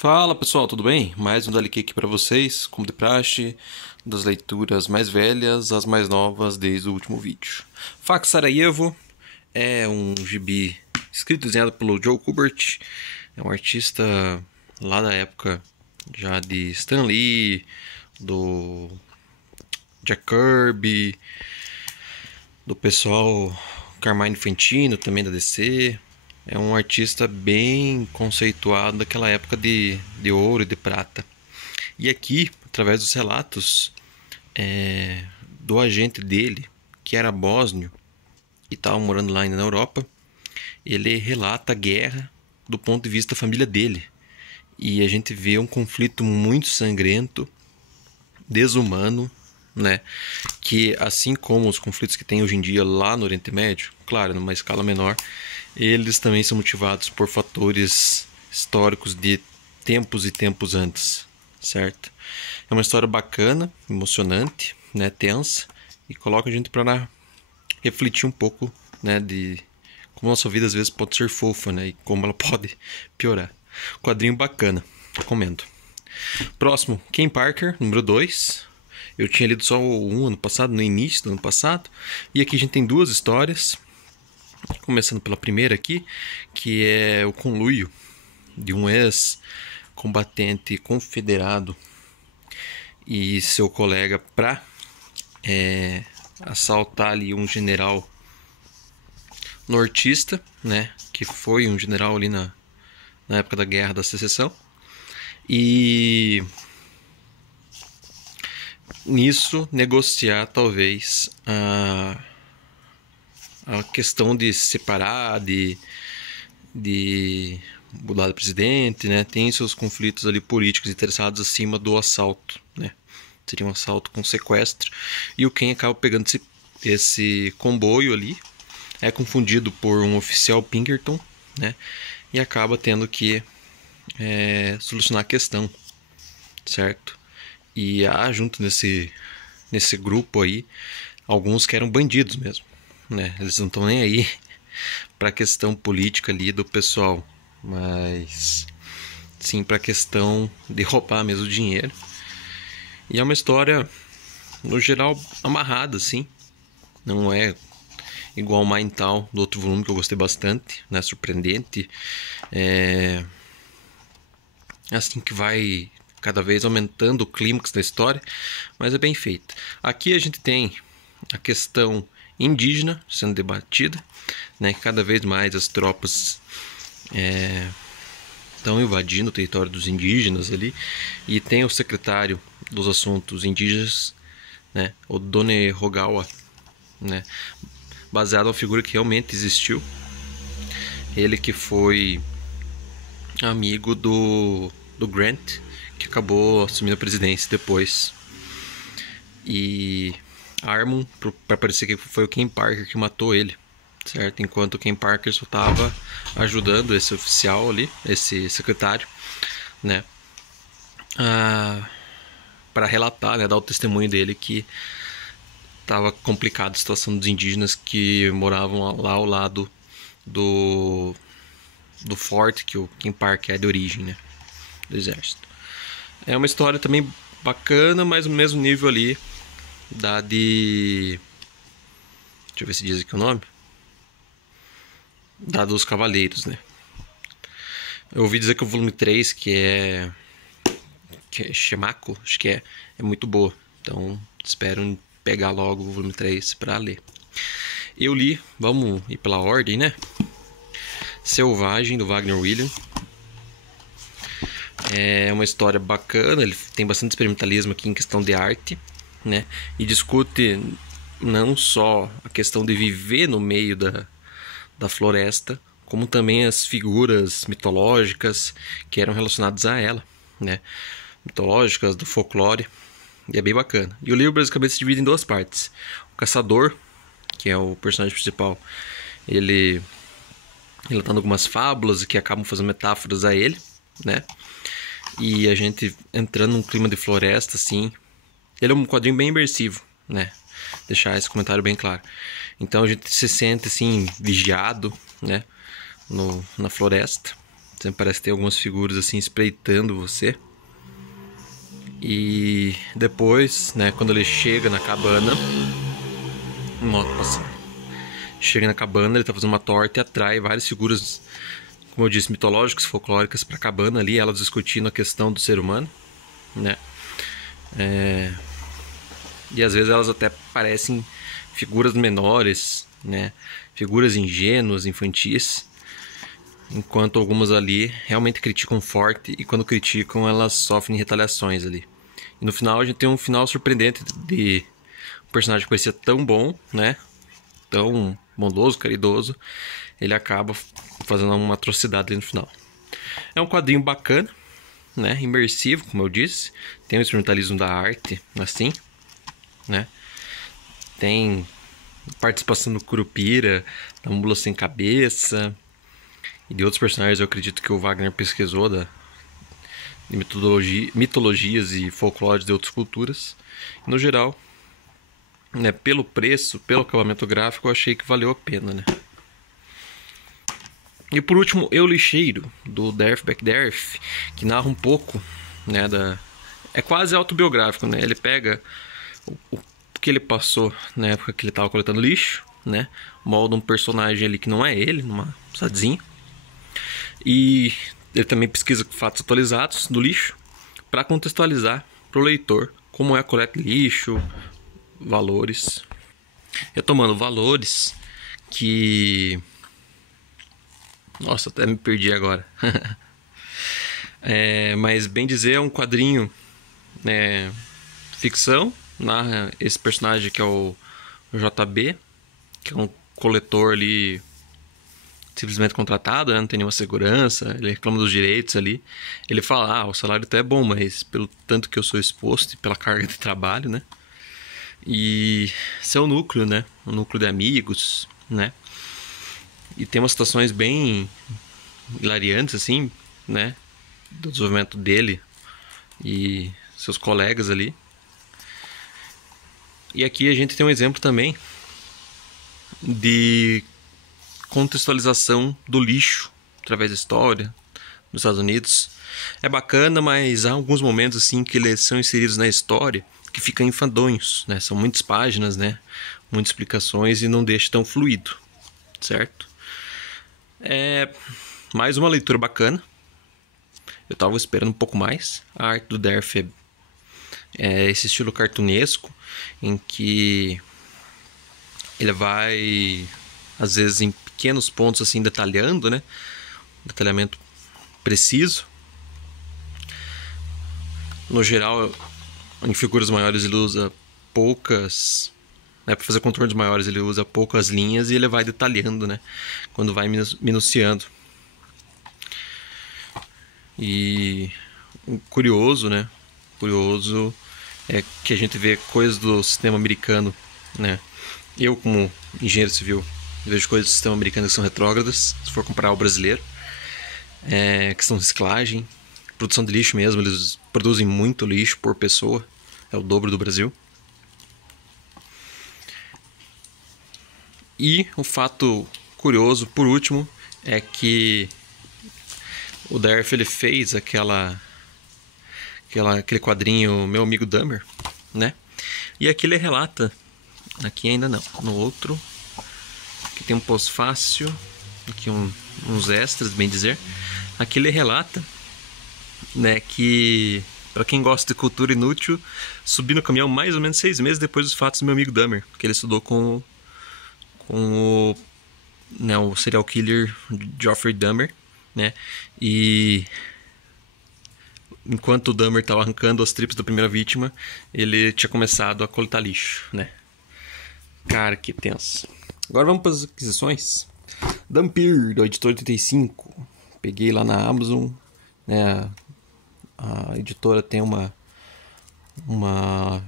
Fala pessoal, tudo bem? Mais um Dali aqui para vocês, como de praxe, das leituras mais velhas às mais novas desde o último vídeo. Fax Sarajevo é um gibi escrito e desenhado pelo Joe Kubert, é um artista lá da época já de Stan Lee, do Jack Kirby, do pessoal Carmine Infantino também da DC. É um artista bem conceituado daquela época de ouro e de prata. E aqui, através dos relatos do agente dele, que era bósnio e estava morando lá ainda na Europa, ele relata a guerra do ponto de vista da família dele. E a gente vê um conflito muito sangrento, desumano, né? Que assim como os conflitos que tem hoje em dia lá no Oriente Médio, claro, numa escala menor, eles também são motivados por fatores históricos de tempos e tempos antes, certo? É uma história bacana, emocionante, né, tensa, e coloca a gente para refletir um pouco, né, de como a nossa vida às vezes pode ser fofa, né, e como ela pode piorar. Quadrinho bacana, recomendo. Próximo, Ken Parker, número 2. Eu tinha lido só um ano passado, no início do ano passado, e aqui a gente tem duas histórias. Começando pela primeira aqui, que é o conluio de um ex-combatente confederado e seu colega para assaltar ali um general nortista, né, que foi um general ali na época da Guerra da Secessão. E nisso negociar talvez a questão de se separar, de mudar de presidente, né? Tem seus conflitos ali políticos interessados acima do assalto, né? Seria um assalto com sequestro. E o Ken acaba pegando esse comboio ali, é confundido por um oficial Pinkerton, né? E acaba tendo que solucionar a questão, certo? E há junto nesse grupo aí alguns que eram bandidos mesmo, né? Eles não estão nem aí para a questão política ali do pessoal, mas sim para a questão de roubar mesmo o dinheiro. E é uma história, no geral, amarrada, assim. Não é igual Mein Tal, do outro volume que eu gostei bastante, né? Surpreendente. Assim que vai cada vez aumentando o clímax da história, mas é bem feita. Aqui a gente tem a questão indígena sendo debatida, né? Cada vez mais as tropas estão invadindo o território dos indígenas ali, e tem o secretário dos assuntos indígenas, né? O Done Rogawa, né? Baseado na figura que realmente existiu, ele que foi amigo do Grant, que acabou assumindo a presidência depois, e armam para parecer que foi o Ken Parker que matou ele, certo? Enquanto o Ken Parker só estava ajudando esse oficial ali, esse secretário, né, para relatar, né, dar o testemunho dele que estava complicada a situação dos indígenas que moravam lá ao lado do forte que o Ken Parker é de origem, né, do exército. É uma história também bacana, mas no mesmo nível ali da de... Deixa eu ver se diz aqui o nome. Da dos Cavaleiros, né? Eu ouvi dizer que o volume 3, que é Shemako, acho que é muito boa. Então espero pegar logo o volume 3 para ler. Eu li, vamos ir pela ordem, né? Selvagem, do Wagner William. É uma história bacana, ele tem bastante experimentalismo aqui em questão de arte, né? E discute não só a questão de viver no meio da floresta, como também as figuras mitológicas que eram relacionadas a ela, né? Mitológicas, do folclore, e é bem bacana. E o livro basicamente se divide em duas partes. O caçador, que é o personagem principal, ele relatando algumas fábulas que acabam fazendo metáforas a ele, né? E a gente entrando num clima de floresta, assim. Ele é um quadrinho bem imersivo, né? Deixar esse comentário bem claro. Então a gente se sente assim, vigiado, né? Na floresta. Sempre parece ter algumas figuras assim espreitando você. E depois, né, quando ele chega na cabana, moto passando. Chega na cabana, ele tá fazendo uma torta e atrai várias figuras, como eu disse, mitológicas, folclóricas pra cabana ali, elas discutindo a questão do ser humano, né? E às vezes elas até parecem figuras menores, né? Figuras ingênuas, infantis, enquanto algumas ali realmente criticam forte e quando criticam elas sofrem retaliações ali. E no final a gente tem um final surpreendente de um personagem que parecia tão bom, né? Tão bondoso, caridoso, ele acaba fazendo uma atrocidade ali no final. É um quadrinho bacana, né? Imersivo, como eu disse. Tem o instrumentalismo da arte, assim, né? Tem participação do Curupira, da Mula Sem Cabeça e de outros personagens. Eu acredito que o Wagner pesquisou de mitologias e folclores de outras culturas. No geral, né, pelo preço, pelo acabamento gráfico, eu achei que valeu a pena, né? E por último, Eu Lixeiro, do Derf Back Derf, que narra um pouco, né, é quase autobiográfico, né? Ele pega o que ele passou na época que ele estava coletando lixo, né? Molda um personagem ali que não é ele, numa cidadezinha. E ele também pesquisa fatos atualizados do lixo para contextualizar para o leitor como é a coleta de lixo, valores. Retomando, valores que... Nossa, até me perdi agora. Mas bem dizer, é um quadrinho, né, ficção. Narra esse personagem que é o JB, que é um coletor ali simplesmente contratado, né? Não tem nenhuma segurança, ele reclama dos direitos ali. Ele fala, o salário até é bom, mas pelo tanto que eu sou exposto e pela carga de trabalho, né? E esse é o núcleo, né? Um núcleo de amigos, né? E tem umas situações bem hilariantes, assim, né? Do desenvolvimento dele e seus colegas ali. E aqui a gente tem um exemplo também de contextualização do lixo através da história nos Estados Unidos. É bacana, mas há alguns momentos assim que eles são inseridos na história que ficam enfadonhos, né? São muitas páginas, né? Muitas explicações e não deixa tão fluido, certo? É mais uma leitura bacana. Eu estava esperando um pouco mais. A arte do Derf é esse estilo cartunesco em que ele vai às vezes em pequenos pontos assim detalhando, né? Detalhamento preciso. No geral, em figuras maiores ele usa poucas, né, para fazer contornos maiores ele usa poucas linhas e ele vai detalhando, né, quando vai minuciando. E o curioso, né, curioso é que a gente vê coisas do sistema americano, né. Eu, como engenheiro civil, vejo coisas do sistema americano que são retrógradas, se for comparar ao brasileiro. Questão de reciclagem, produção de lixo mesmo, eles produzem muito lixo por pessoa, é o dobro do Brasil. E o fato curioso, por último, é que o Derf ele fez aquele quadrinho Meu Amigo Dahmer, né? E aqui ele relata, aqui ainda não, no outro, que tem um pós-fácil, aqui uns extras, bem dizer. Aqui ele relata, né, que para quem gosta de cultura inútil, subi no caminhão mais ou menos 6 meses depois dos fatos do Meu Amigo Dahmer, que ele estudou com o, né, o serial killer Jeffrey Dahmer, né? E enquanto o Dahmer estava arrancando as tripas da primeira vítima, ele tinha começado a coletar lixo, né? Cara, que tenso. Agora vamos para as aquisições. Dhampir, do editor 85. Peguei lá na Amazon, né? A editora tem uma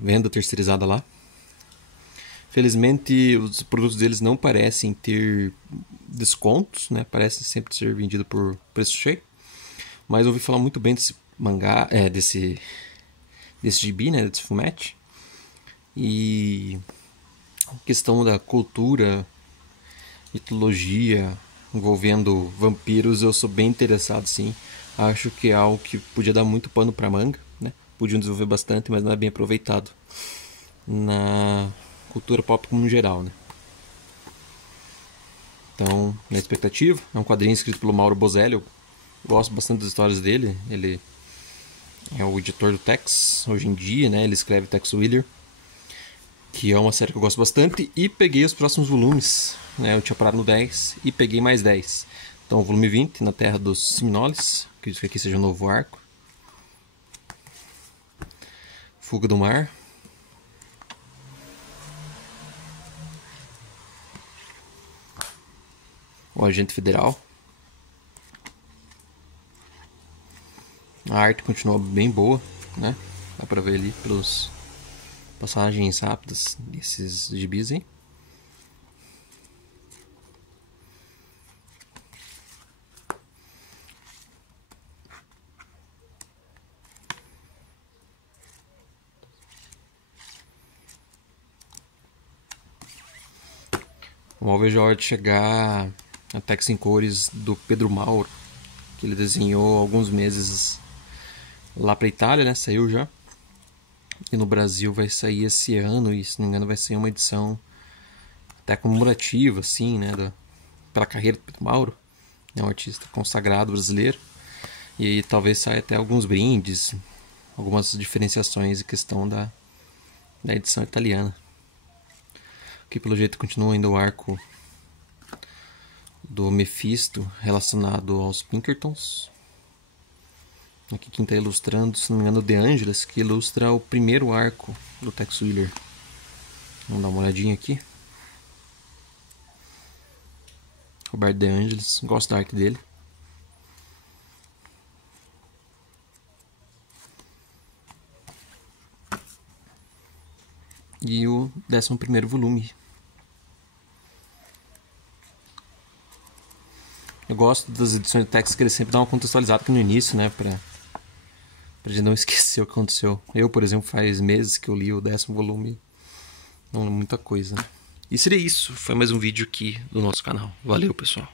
venda terceirizada lá. Felizmente os produtos deles não parecem ter descontos, né? Parecem sempre ser vendidos por preço cheio. Mas eu ouvi falar muito bem desse mangá, desse gibi, né? Desse fumete. E a questão da cultura, mitologia, envolvendo vampiros eu sou bem interessado, sim. Acho que é algo que podia dar muito pano pra manga, né? Podiam desenvolver bastante, mas não é bem aproveitado na cultura pop como geral, né? Então, na expectativa, é um quadrinho escrito pelo Mauro Bozelli. Eu gosto bastante das histórias dele. Ele é o editor do Tex hoje em dia, né? Ele escreve Tex Willer, que é uma série que eu gosto bastante. E peguei os próximos volumes, né? Eu tinha parado no 10 e peguei mais 10. Então, o volume 20, Na Terra dos Seminoles, acredito que aqui seja um novo arco. Fuga do Mar. O Agente Federal. A arte continua bem boa, né? Dá pra ver ali pelas passagens rápidas desses gibis aí. Mal vejo a hora de chegar a Tex em cores do Pedro Mauro, que ele desenhou há alguns meses lá pra Itália, né? Saiu já. E no Brasil vai sair esse ano, e se não me engano vai ser uma edição até comemorativa, assim, né? Pela carreira do Pedro Mauro. É um artista consagrado brasileiro. E aí talvez saia até alguns brindes, algumas diferenciações em questão da edição italiana. Aqui pelo jeito continua ainda o arco do Mephisto relacionado aos Pinkertons. Aqui quem está ilustrando, se não me engano, o De Angelis, que ilustra o primeiro arco do Tex Willer. Vamos dar uma olhadinha aqui. Roberto De Angelis, gosto da arte dele. E o 11º volume. Eu gosto das edições de Tex que ele sempre dá uma contextualizada aqui no início, né? Pra gente não esquecer o que aconteceu. Eu, por exemplo, faz meses que eu li o 10º volume. Não muita coisa, né? E seria isso. Foi mais um vídeo aqui do nosso canal. Valeu, pessoal.